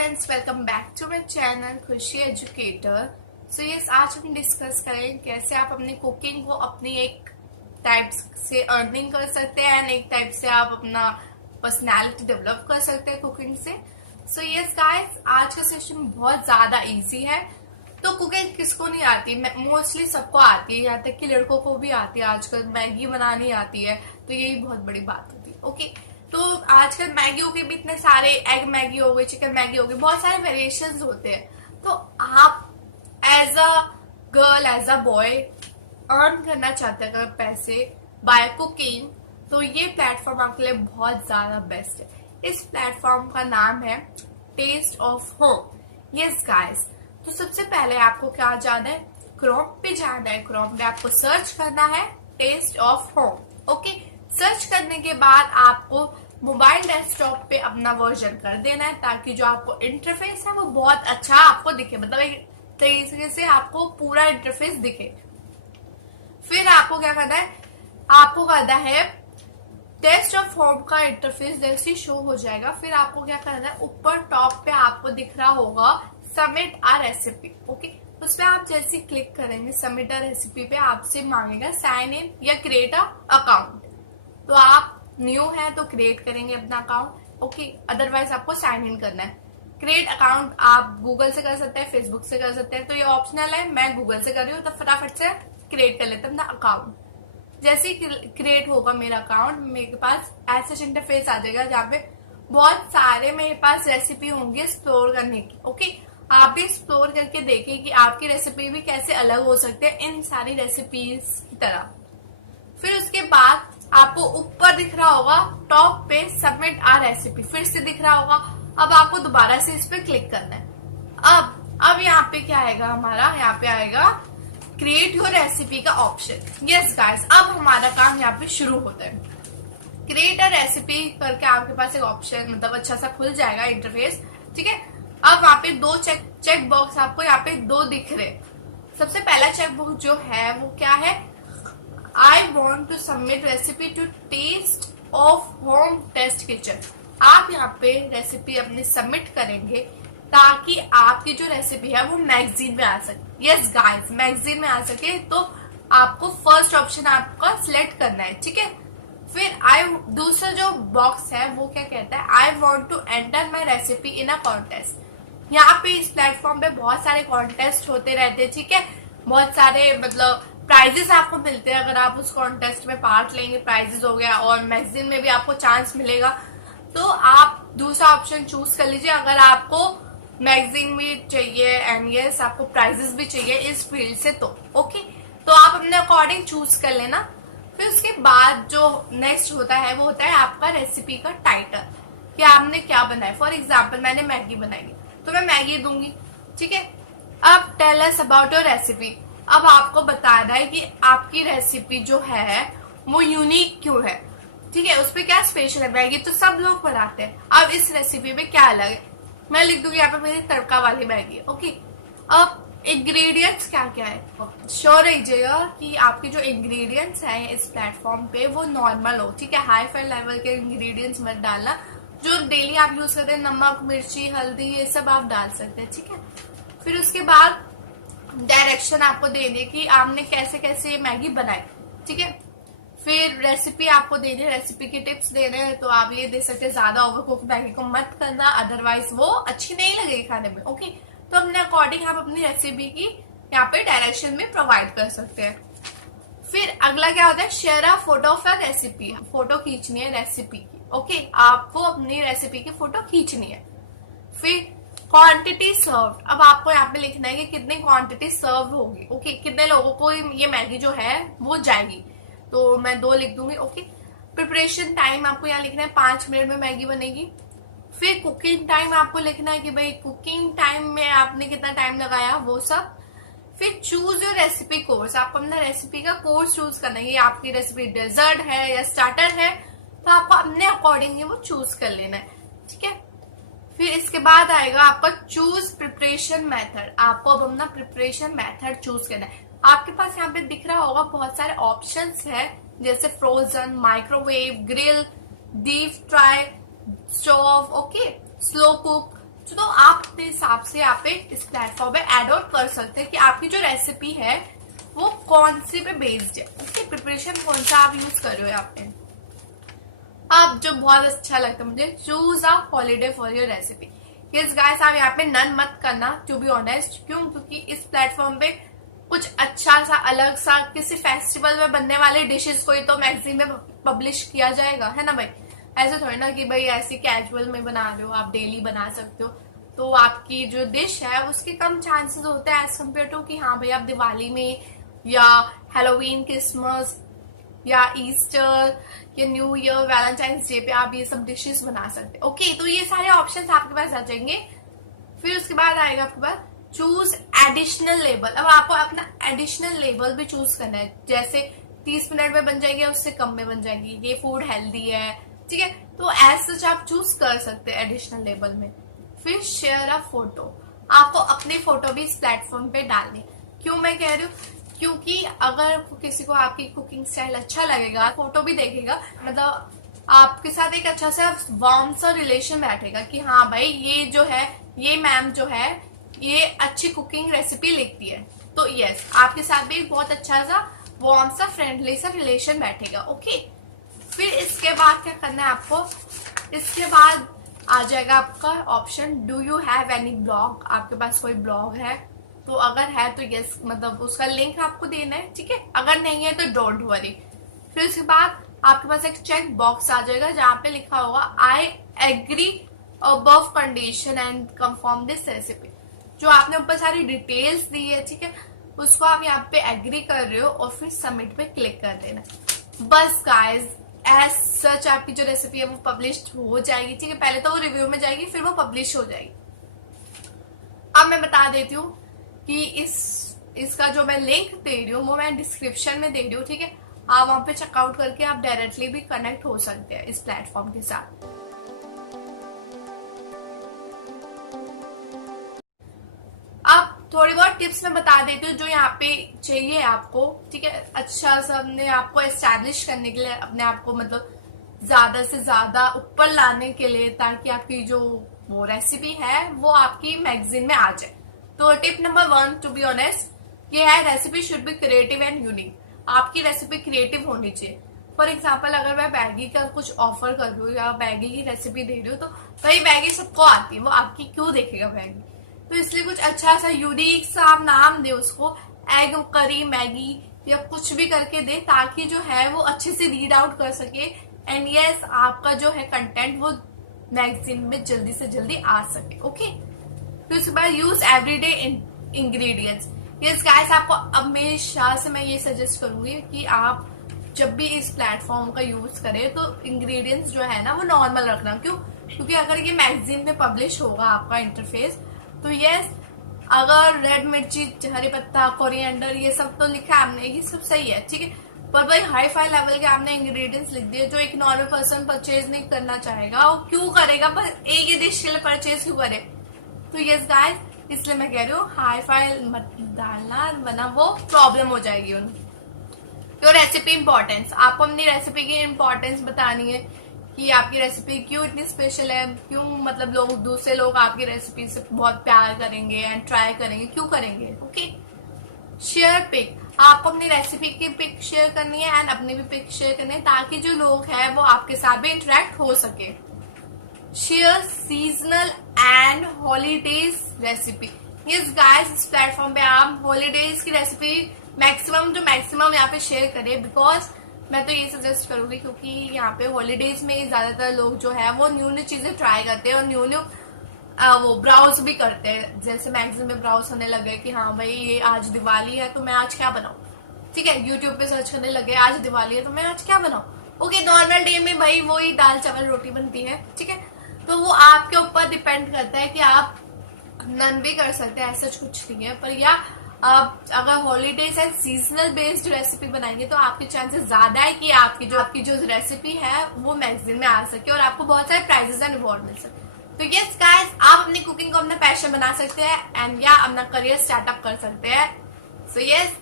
Friends, welcome back to my channel Khushi educator. So yes, आज हम discuss करेंगे कैसे आप अपनी कुकिंग को अपनी एक टाइप से अर्निंग कर सकते हैं एंड एक टाइप से आप अपना पर्सनालिटी डेवलप कर सकते हैं कुकिंग से। सो यस गाइस, आज का सेशन बहुत ज्यादा इजी है। तो कुकिंग किसको नहीं आती? मोस्टली सबको आती है, यहाँ तक कि लड़कों को भी आती है। आजकल मैगी बनानी आती है, तो यही बहुत बड़ी बात होती है। ओके, तो आजकल मैगियों के भी इतने सारे, एग मैगी हो गई, चिकन मैगी हो गई, बहुत सारे वेरिएशंस होते हैं। तो आप as a girl, as a boy earn करना चाहते हैं अगर पैसे बाय कुकिंग, तो ये प्लेटफॉर्म आपके लिए बहुत ज्यादा बेस्ट है। इस प्लेटफॉर्म का नाम है taste of home. Yes guys, तो सबसे पहले आपको क्या जाना है? क्रोम पे जाना है। क्रोम पे आपको सर्च करना है taste of home. Okay, search करने के बाद आपको मोबाइल डेस्कटॉप पे अपना वर्जन कर देना है, ताकि जो आपको इंटरफेस है वो बहुत अच्छा आपको दिखे, मतलब एक तरीके से आपको पूरा इंटरफेस दिखे। फिर आपको क्या करना है? आपको करना है टेस्ट ऑफ होम का इंटरफेस जैसे शो हो जाएगा। फिर आपको क्या करना है? ऊपर टॉप पे आपको दिख रहा होगा सबमिट आ रेसिपी। ओके, उसपे आप जैसे क्लिक करेंगे सबमिट आ रेसिपी पे, आपसे मांगेगा साइन इन या क्रिएट अ अकाउंट। तो आप न्यू है तो क्रिएट करेंगे अपना अकाउंट। ओके, अदरवाइज आपको साइन इन करना है। क्रिएट अकाउंट आप गूगल से कर सकते हैं, फेसबुक से कर सकते हैं, तो ये ऑप्शनल है। मैं गूगल से कर रही हूँ, तो फटाफट से क्रिएट कर लेते हैं अपना अकाउंट। जैसे ही क्रिएट होगा मेरा अकाउंट, मेरे पास ऐसा इंटरफेस आ जाएगा जहाँ पे बहुत सारे मेरे पास रेसिपी होंगी एक्सप्लोर करने की। ओके, आप भी एक्सप्लोर करके देखें कि आपकी रेसिपी भी कैसे अलग हो सकते हैं इन सारी रेसिपीज की तरह। फिर उसके बाद आपको ऊपर दिख रहा होगा टॉप पे सबमिट आ रेसिपी, फिर से दिख रहा होगा। अब आपको दोबारा से इस पे क्लिक करना है। अब यहाँ पे क्या आएगा? हमारा यहाँ पे आएगा क्रिएट योर रेसिपी का ऑप्शन। यस गाइस, अब हमारा काम यहाँ पे शुरू होता है। क्रिएट अ रेसिपी करके आपके पास एक ऑप्शन, मतलब अच्छा सा खुल जाएगा इंटरफेस। ठीक है, अब वहाँ पे दो चेक बॉक्स आपको यहाँ पे दो दिख रहे। सबसे पहला चेक बॉक्स जो है वो क्या है? I want to submit recipe to taste of home test kitchen। आप यहाँ पे रेसिपी अपनी सबमिट करेंगे ताकि आपकी जो रेसिपी है वो मैगजीन में आ सके। यस गाइस, मैगजीन में आ सके, तो आपको फर्स्ट ऑप्शन आपका सिलेक्ट करना है। ठीक है, फिर दूसरा जो बॉक्स है वो क्या कहता है? I want to enter my recipe in a contest. यहाँ पे इस प्लेटफॉर्म पे बहुत सारे कॉन्टेस्ट होते रहते हैं। ठीक है, बहुत सारे मतलब प्राइजेस आपको मिलते हैं अगर आप उस कॉन्टेस्ट में पार्ट लेंगे। प्राइजेस हो गया, और मैगजीन में भी आपको चांस मिलेगा। तो आप दूसरा ऑप्शन चूज कर लीजिए अगर आपको मैगजीन भी चाहिए एंड यस आपको प्राइजेस भी चाहिए इस फील्ड से। तो ओके, तो आप अपने अकॉर्डिंग चूज कर लेना। फिर उसके बाद जो नेक्स्ट होता है वो होता है आपका रेसिपी का टाइटल, कि आपने क्या बनाया। फॉर एग्जाम्पल मैंने मैगी बनाई, तो मैं मैगी दूंगी। ठीक है, अब tell us about your recipe. अब आपको बताना है कि आपकी रेसिपी जो है वो यूनिक क्यों है। ठीक है, उस पर क्या स्पेशल है। मैगी तो सब लोग बनाते हैं, अब इस रेसिपी में क्या अलग है? मैं लिख दूंगी यहाँ पे मेरी तड़का वाली मैगी। ओके, अब इंग्रेडिएंट्स क्या क्या है? श्योर रहिएगा कि आपके जो इंग्रेडिएंट्स हैं इस प्लेटफॉर्म पे वो नॉर्मल हो। ठीक है, हाई फाई लेवल के इंग्रेडिएंट्स मत डालना। जो डेली आप यूज करते हैं, नमक, मिर्ची, हल्दी, ये सब आप डाल सकते हैं। ठीक है, फिर उसके बाद डायरेक्शन आपको देने की आपने कैसे कैसे ये मैगी बनाई। ठीक है, फिर रेसिपी आपको देने, रेसिपी की टिप्स देने हैं, तो आप ये दे सकते हैं ज्यादा ओवरकुक मैगी को मत करना, अदरवाइज वो अच्छी नहीं लगेगी खाने में। ओके, तो अपने अकॉर्डिंग आप अपनी रेसिपी की यहाँ पे डायरेक्शन में प्रोवाइड कर सकते हैं। फिर अगला क्या होता है? Share a photo of a recipe. Photo खींचनी है रेसिपी की। ओके, आपको अपनी रेसिपी की फोटो खींचनी है। फिर क्वांटिटी सर्व, अब आपको यहाँ पे लिखना है कि कितनी क्वांटिटी सर्व होगी। ओके, कितने लोगों को ये मैगी जो है वो जाएगी, तो मैं 2 लिख दूंगी। ओके, प्रिपरेशन टाइम आपको यहाँ लिखना है 5 मिनट में मैगी बनेगी। फिर कुकिंग टाइम आपको लिखना है कि भाई कुकिंग टाइम में आपने कितना टाइम लगाया, वो सब। फिर चूज योर रेसिपी कोर्स, आपको अपना रेसिपी का कोर्स चूज करना है। आपकी रेसिपी डेजर्ट है या स्टार्टर है, तो आपको अपने अकॉर्डिंग वो चूज कर लेना है। ठीक है, फिर इसके बाद आएगा आपका चूज प्रिपरेशन मेथड। आपको अब अपना प्रिपरेशन मेथड चूज करना है। आपके पास यहाँ पे दिख रहा होगा बहुत सारे ऑप्शंस है, जैसे frozen, microwave, grill, deep fry, stove, okay, slow cook, तो आप अपने हिसाब से यहाँ पे इस प्लेटफॉर्म पे ऐड ऑन कर सकते हैं कि आपकी जो रेसिपी है वो कौन सी पे बेस्ड है, उसकी प्रिपरेशन कौन सा आप यूज कर रहे हो यहाँ पे। अब जो बहुत अच्छा लगता है मुझे, choose a holiday for your recipe. Yes guys, आप यहाँ पे नन मत करना टू बी ऑनेस्ट। क्यों? क्योंकि इस प्लेटफॉर्म पे कुछ अच्छा सा अलग सा किसी फेस्टिवल में बनने वाले डिशेस को ही तो मैगजीन में पब्लिश किया जाएगा, है ना भाई। ऐसे थोड़ी ना कि भाई ऐसी कैजुअल में बना रहे हो, आप डेली बना सकते हो, तो आपकी जो डिश है उसके कम चांसेस होते हैं एज कम्पेयर टू कि हाँ भाई आप दिवाली में या हेलोवीन, क्रिसमस या ईस्टर या न्यू ईयर, वैलेंटाइंस डे पे आप ये सब डिशेस बना सकते हैं। ओके, तो ये सारे ऑप्शंस आपके पास आ जाएंगे। फिर उसके बाद आएगा आपके पास चूज एडिशनल लेबल। अब आपको अपना एडिशनल लेबल भी चूज करना है, जैसे 30 मिनट में बन जाएगी, उससे कम में बन जाएगी, ये फूड हेल्दी है, ठीक है। तो एज सच आप चूज कर सकते हैं एडिशनल लेबल में। फिर शेयर अ फोटो, आपको अपनी फोटो भी इस प्लेटफॉर्म पे डालनी। क्यों मैं कह रही हूँ? क्योंकि अगर किसी को आपकी कुकिंग स्टाइल अच्छा लगेगा, फोटो भी देखेगा, मतलब आपके साथ एक अच्छा सा वार्म सा रिलेशन बैठेगा कि हाँ भाई ये जो है, ये मैम जो है ये अच्छी कुकिंग रेसिपी लिखती है, तो यस आपके साथ भी एक बहुत अच्छा सा वार्म सा फ्रेंडली सा रिलेशन बैठेगा। ओके, फिर इसके बाद क्या करना है आपको, इसके बाद आ जाएगा आपका option do you have any blog. आपके पास कोई ब्लॉग है? तो अगर है तो यस, मतलब उसका लिंक आपको देना है, ठीक है। अगर नहीं है तो डोंट वरी। फिर उसके बाद आपके पास एक चेक बॉक्स आ जाएगा जहां पे लिखा होगा I agree above condition and confirm this recipe. जो आपने ऊपर सारी डिटेल्स दी है, ठीक है, उसको आप यहाँ पे एग्री कर रहे हो और फिर सबमिट पे क्लिक कर देना। बस गाइस, एज सच आपकी जो रेसिपी है वो पब्लिश हो जाएगी, ठीक है। पहले तो वो रिव्यू में जाएगी, फिर वो पब्लिश हो जाएगी। अब मैं बता देती हूँ कि इसका जो मैं लिंक दे रही हूँ वो मैं डिस्क्रिप्शन में दे रही हूँ, ठीक है। आप वहां पे चेकआउट करके आप डायरेक्टली भी कनेक्ट हो सकते हैं इस प्लेटफॉर्म के साथ। अब थोड़ी बहुत टिप्स मैं बता देती हूँ जो यहाँ पे चाहिए आपको, ठीक है। अच्छा सा अपने आप को एस्टैब्लिश करने के लिए, अपने आप को मतलब ज्यादा से ज्यादा ऊपर लाने के लिए, ताकि आपकी जो वो रेसिपी है वो आपकी मैगजीन में आ जाए। तो tip number 1 to be honest ये है, recipe should be creative and unique. आपकी रेसिपी क्रिएटिव होनी चाहिए। फॉर एग्जाम्पल, अगर मैं मैगी का कुछ ऑफर कर रही हूँ या मैगी की रेसिपी दे रही हूँ, तो भाई मैगी सबको आती है, वो आपकी क्यों देखेगा मैगी। तो इसलिए कुछ अच्छा सा यूनिक सा आप नाम दे उसको, एग करी मैगी या कुछ भी करके दे, ताकि जो है वो अच्छे से रीड आउट कर सके एंड यस आपका जो है कंटेंट वो मैगजीन में जल्दी से जल्दी आ सके। ओके, फिर उसके बाद use everyday ingredients. Yes guys, आपको हमेशा से मैं ये सजेस्ट करूंगी कि आप जब भी इस प्लेटफॉर्म का यूज करें तो इंग्रेडिएंट्स जो है ना वो नॉर्मल रखना। क्यों? क्योंकि अगर ये मैगजीन में पब्लिश होगा आपका इंटरफेस, तो यस अगर रेड मिर्ची, हरी पत्ता, कोरिएंडर ये सब तो लिखा है आपने, ये सब सही है, ठीक है। पर भाई हाई फाई लेवल के आपने इंग्रेडिएंट्स लिख दिए जो एक नॉर्मल पर्सन परचेज नहीं करना चाहेगा, वो क्यों करेगा? बस एक ही डिश के लिए परचेज क्यों करे? तो यस गाइस, इसलिए मैं कह रही हूँ हाई फाई मत डालना, वरना वो प्रॉब्लम हो जाएगी उनको। तो रेसिपी इंपॉर्टेंस, आपको अपनी रेसिपी की इंपॉर्टेंस बतानी है कि आपकी रेसिपी क्यों इतनी स्पेशल है, क्यों मतलब लोग, दूसरे लोग आपकी रेसिपी से बहुत प्यार करेंगे एंड ट्राई करेंगे, क्यों करेंगे। ओके, शेयर पिक, आपको अपनी रेसिपी की पिक शेयर करनी है एंड अपनी भी पिक शेयर करनी है, ताकि जो लोग हैं वो आपके साथ भी इंटरेक्ट हो सके। Share seasonal and holidays recipe. Yes guys, इस प्लेटफॉर्म पे आप हॉलीडेज की रेसिपी मैक्सिमम यहाँ पे शेयर करें, बिकॉज मैं तो ये सजेस्ट करूंगी क्योंकि यहाँ पे हॉलीडेज में ज्यादातर लोग जो है वो न्यू न्यू चीजें ट्राई करते हैं और न्यू वो ब्राउज भी करते हैं। जैसे मैगजीन में ब्राउज होने लगे कि हाँ भाई ये आज दिवाली है तो मैं आज क्या बनाऊं, ठीक है। यूट्यूब पे सर्च करने लगे आज दिवाली है तो मैं आज क्या बनाऊं। ओके, नॉर्मल डे में भाई वही दाल चावल रोटी बनती है, ठीक है। तो वो आपके ऊपर डिपेंड करता है कि आप नन भी कर सकते हैं, ऐसा कुछ नहीं है। पर या आप अगर holidays and seasonal based recipe बनाएंगे तो आपके चांसेस ज्यादा है कि आपकी जो रेसिपी है वो मैगजीन में आ सके और आपको बहुत सारे प्राइजेस एंड रिवॉर्ड मिल सके। तो यस गाइस, आप अपनी कुकिंग को अपना पैशन बना सकते हैं एंड या अपना करियर स्टार्टअप कर सकते हैं। सो यस,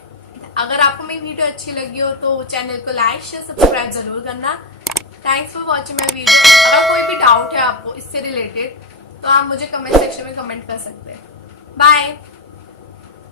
अगर आपको मेरी वीडियो अच्छी लगी हो तो चैनल को लाइक शेयर सब्सक्राइब जरूर करना। Thanks for watching my video. अगर कोई भी डाउट है आपको इससे रिलेटेड तो आप मुझे कमेंट सेक्शन में कमेंट कर सकते हैं। बाय।